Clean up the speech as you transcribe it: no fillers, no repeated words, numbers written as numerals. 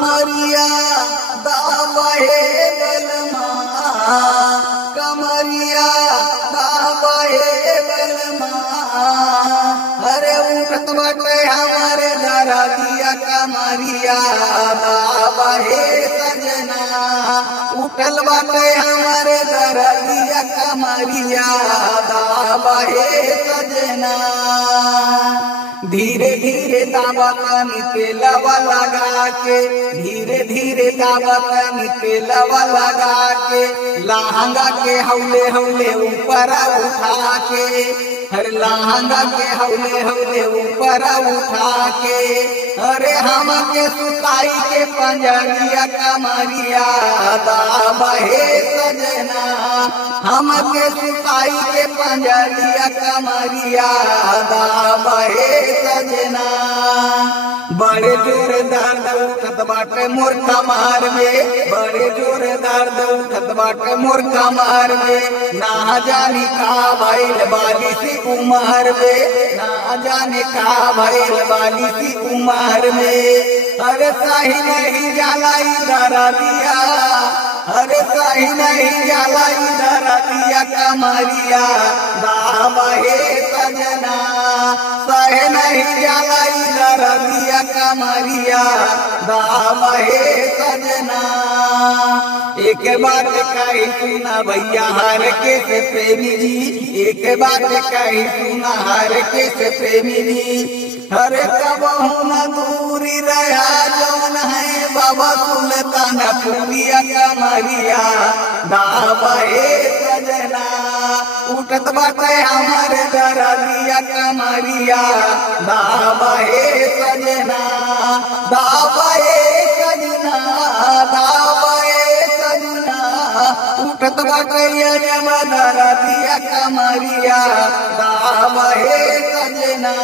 कमरिया दाबहे बलमा कमरिया दाबहे बलमा अरे उठत बाटे हमारे दरदिया कमरिया दाबहे सजना उठल बाटे हमारे दरदिया कमरिया दाबहे सजना धीरे धीरे दावतनी तेलवा लगा के धीरे धीरे दावतनी तेलवा लगा के लहंगा के हौले हौले ऊपर उठा के हर लहंगा के हौले हौले ऊपर उठा के अरे हम के सुताई के पंजरिया कमरिया दाबहे सजना हम के सुताई के पंजरिया कमरिया दाबहे सजना बड़े जोरदार दौड़त बाटे मोर कमर में बड़े जोरदार दौड़त बाटे मोर कमर में ना जाने का भइल बाली सी उमर में ना जाने का भइल बाली सी उमर में अरे सही नहीं जाला इधर दिया अरे सही नहीं जाला इधर दिया कमरिया दाबहे सजना सही नहीं जाला इधर दिया कमरिया दाबहे सजना एक बात कही सुना भैया हर के से प्रेमी जी एक बात कही सुना हर के से प्रेमी जी हरे कबहू न दूरी रहा जौन है बाबा सुल्तान पुरिया कमरिया दाबहे सजना उठत बाटे हमारे दरदिया कमरिया दाबहे सजना दाबहे सजना दाबहे सजना उठत बाटे जमा दरदिया कमरिया दाबहे सजना।